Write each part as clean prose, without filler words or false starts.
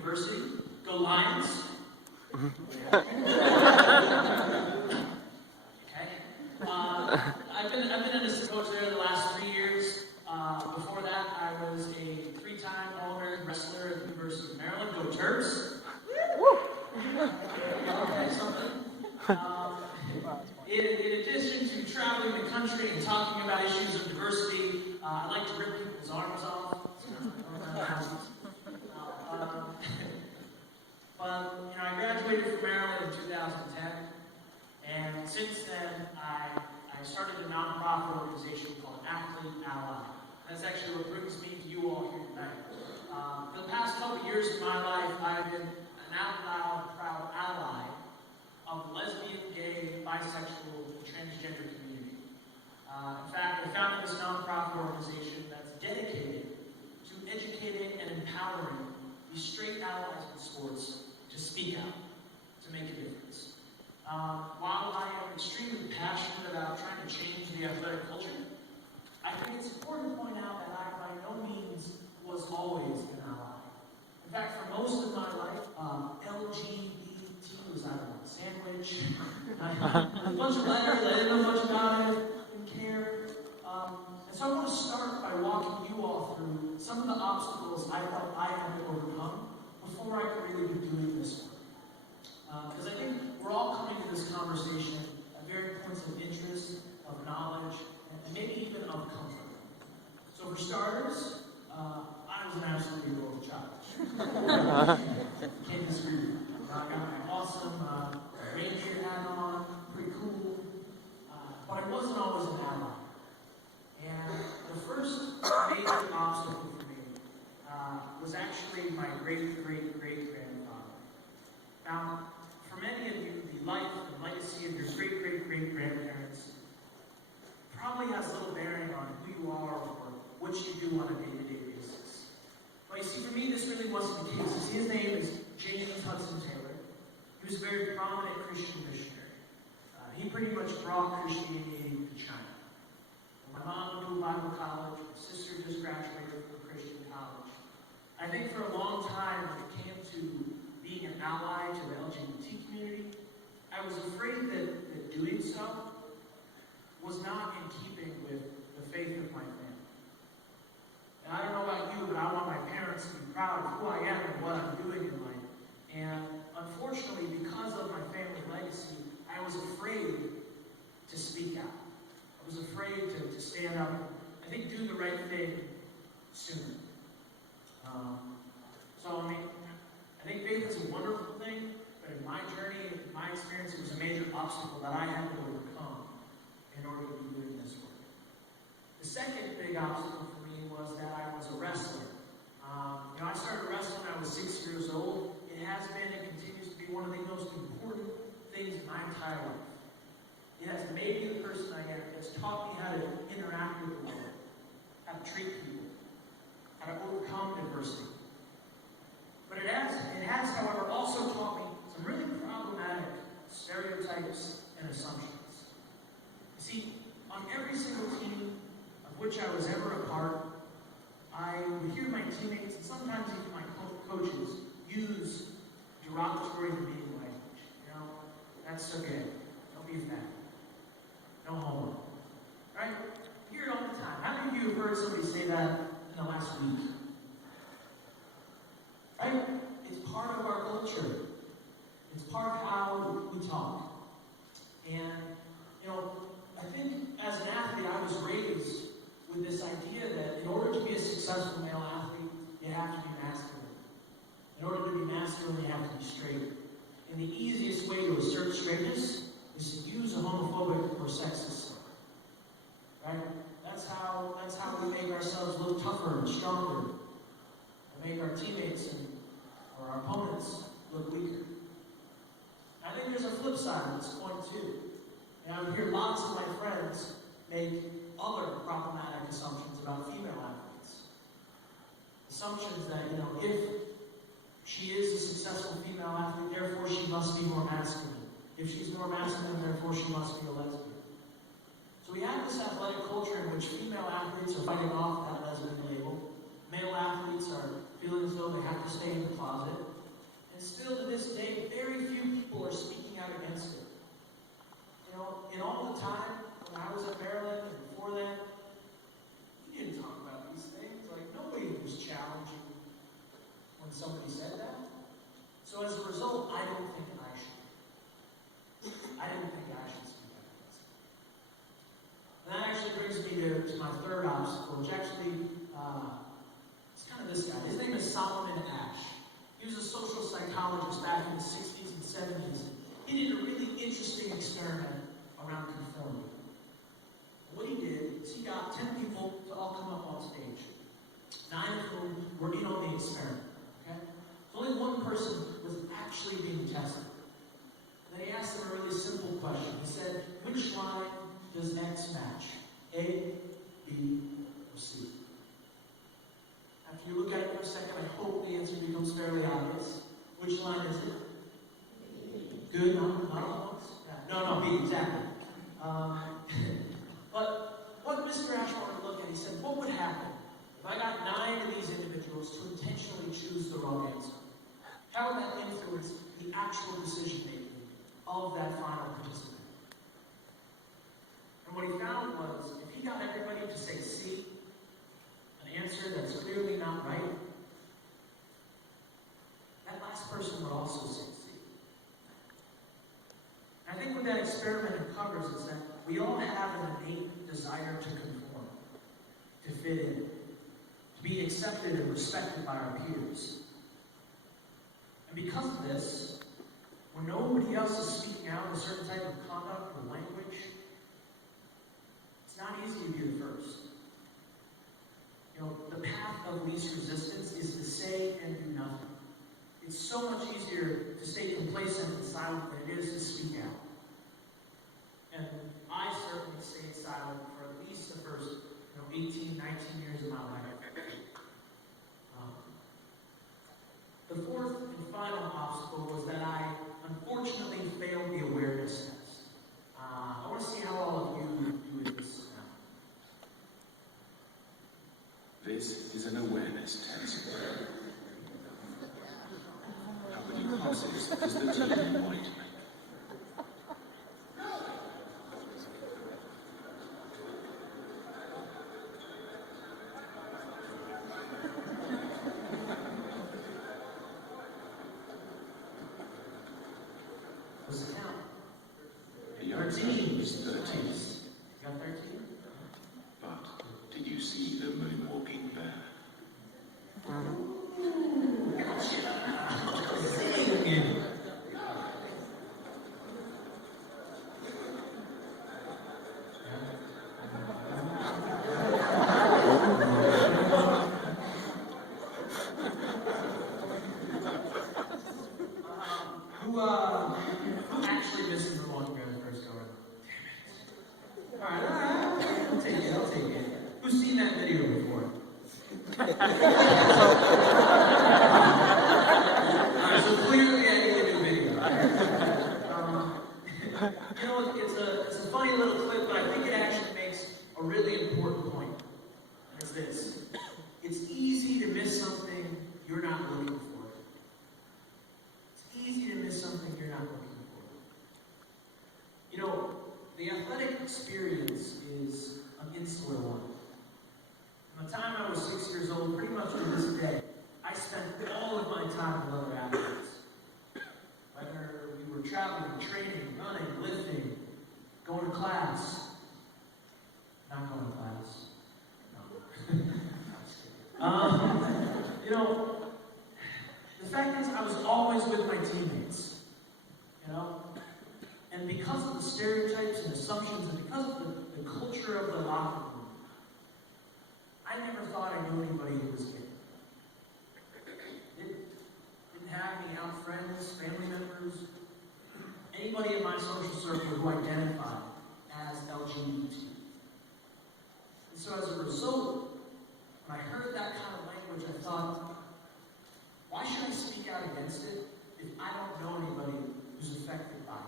University. Go Lions! Okay. I've been an assistant coach there the last 3 years. Before that, I was a 3-time All-American wrestler at the University of Maryland. Go Terps! Okay, something. In addition to traveling the country and talking about issues of diversity, I like to rip people's arms off. But I graduated from Maryland in 2010, and since then I started a nonprofit organization called Athlete Ally. That's actually what brings me to you all here tonight. For the past couple years of my life, I've been an out loud, proud ally of the lesbian, gay, bisexual, and transgender community. In fact, I founded this nonprofit organization that's dedicated to educating and empowering these straight allies in sports to speak out, to make a difference. While I am extremely passionate about trying to change the athletic culture, I think it's important to point out that I by no means was always an ally. In fact, for most of my life, LGBT was out of a sandwich. A bunch of letters, I didn't know much about it, didn't care. And so I want to start by walking you all through some of the obstacles I felt I had to overcome before I could really be doing this work. Because I think we're all coming to this conversation at various points of interest, of knowledge, and maybe even of comfort. So for starters, I was an absolutely adorable child. Can't disagree with you. I got my awesome reindeer hat on, pretty cool. But I wasn't always an ally. And the first major obstacle for me was actually my great-great-great-grandfather. Now, for many of you, the life and legacy of your great-great-great-grandparents probably has little bearing on who you are or what you do on a day-to-day basis. But you see, for me, this really wasn't the case. His name is Hudson Taylor. He was a very prominent Christian missionary. He pretty much brought Christianity to China. My mom went to a Bible college. My sister just graduated from a Christian college. I think for a long time, when it came to being an ally to the LGBT community, I was afraid that doing so was not in keeping with the faith of my family. And I don't know about you, but I want my parents to be proud of who I am and what I'm doing in life. And unfortunately, because of my family legacy, I was afraid to speak out. I was afraid to stand up and, I think, do the right thing sooner. I think faith is a wonderful thing, but in my journey, in my experience, it was a major obstacle that I had to overcome in order to be doing this work. The second big obstacle for me was that I was a wrestler. I started wrestling when I was 6 years old. It has been and continues to be one of the most important things in my entire life. It has made me the person I am. It's taught me how to interact with the world, how to treat people, how to overcome adversity. But it has, however, also taught me some really problematic stereotypes and assumptions. You see, on every single team of which I was ever a part, I would hear my teammates and sometimes even my coaches use derogatory demeaning language. That's so gay. Don't be fat. No homo. Right? You hear it all the time. How many of you have heard somebody say that in the last week? Right? It's part of our culture. It's part of how we talk. And, I think as an athlete, I was raised with this idea that in order to be a successful male athlete, you have to be masculine. In order to be masculine, you have to be straight. And the easiest way to assert straightness is to use a homophobic or sexist slur. Right? That's how we make ourselves look tougher and stronger, and make our teammates or our opponents look weaker. I think there's a flip side of this coin too. And I would hear lots of my friends make other problematic assumptions about female athletes. Assumptions that, if she is a successful female athlete, therefore she must be more masculine. If she's more masculine, therefore she must be a lesbian. So we have this athletic culture in which female athletes are fighting off that lesbian label. Male athletes are feeling as though they have to stay in the closet. And still to this day, very few people are speaking out against it. You know, in all the time when I was at Maryland and before then, we didn't talk about these things. Like, nobody was challenging when somebody said that. So as a result, I don't think I should. I didn't think I should speak out against it. And that actually brings me to my third obstacle, which actually, it's kind of this guy. His name is Solomon Asch. He was a social psychologist back in the 60s and 70s. He did a really interesting experiment around conformity. What he did is he got 10 people to all come up on stage. 9 of whom were in on the experiment. Okay? So only one person was actually being tested. And then he asked them a really simple question. He said, which line does X match? A, B, or C? After you look at it for a second, I hope the answer becomes fairly obvious. Which line is it? Good, not all ones? No, B, exactly. But what Mr. Asch wanted to look at, he said, what would happen if I got 9 of these individuals to intentionally choose the wrong answer? How would that influence the actual decision-making of that final participant? And what he found was, if he got everybody to say C, an answer that's clearly not right, that last person would also say C. I think what that experiment uncovers is that we all have an innate desire to conform, to fit in, to be accepted and respected by our peers. And because of this, when nobody else is speaking out in a certain type of conduct or language, it's not easy to be the first. You know, the path of least resistance is to say and do nothing. It's so much easier to stay complacent and silent than it is to speak out. And I certainly stayed silent for at least the first 18, 19 years of my life. The fourth and final obstacle was that I unfortunately failed the awareness test. I want to see how all of you do with this now. This is an awareness test. How many passes does the team in white make? What's the count? The answer is 13. You got 13? But did you see the moonwalking bear? Who actually misses the walking bear the first go around? Damn it. Alright, I'll take it. Who's seen that video before? Alright, so clearly I need a new video. You know, it's a funny little clip, but I think it actually makes a really important point. And it's this. It's easy to miss something you're not looking for. It's easy to miss something you're not looking for. You know, the athletic experience is an insular one. From the time I was 6 years old, pretty much to this day, I spent all of my time with other athletes. Whether we were traveling, training, running, lifting, going to class. Not going to class. No. You know, the fact is I was always with my teammates. You know? And because of the stereotypes and assumptions, and because of the culture of the locker room, I never thought I knew anybody who was gay. Didn't have any out friends, family members, anybody in my social circle who identified as LGBT. And so as a result, when I heard that kind of language, I thought, why should I speak out against it if I don't know anybody who's affected by it?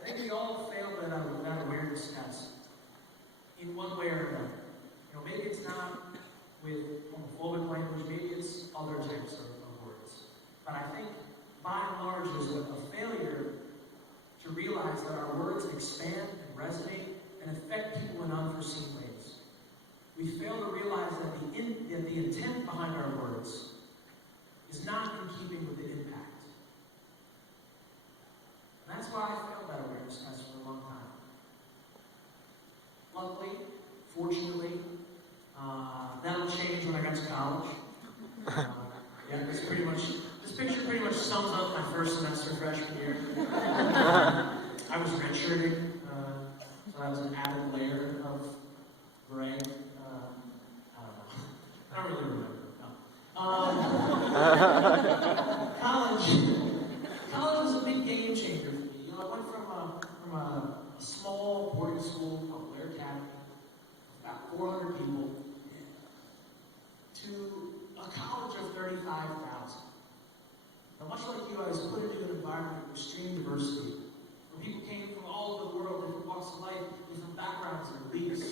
I think we all failed that awareness test in one way or another. You know, maybe it's not with homophobic language, maybe it's other types of words. But I think, by and large, there's a failure to realize that our words expand and resonate and affect people in unforeseen ways. We fail to realize that the intent behind our words is not in keeping with the impact. And that's why I failed that awareness test for a long time. Luckily, fortunately, that'll change when I got to college. Yeah, this picture pretty much sums up my first semester freshman year. I was redshirting, so that was an added layer of gray. I don't really remember. No. College was a big game changer for me. You know, I went from a small boarding school called Blair Academy, about 400 people, to a college of 35,000. Now, much like you, I was put into an environment of extreme diversity, where people came from all over the world, different walks of life, different backgrounds and beliefs.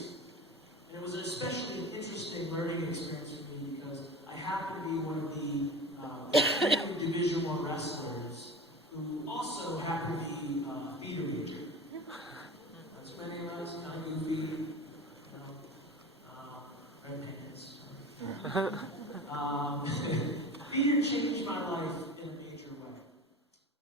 And it was especially an interesting learning experience for me because I happened to be one of the Division I wrestlers who also happened to be a theater major. That's my name. I was kind of goofy, red pants. Theater changed my life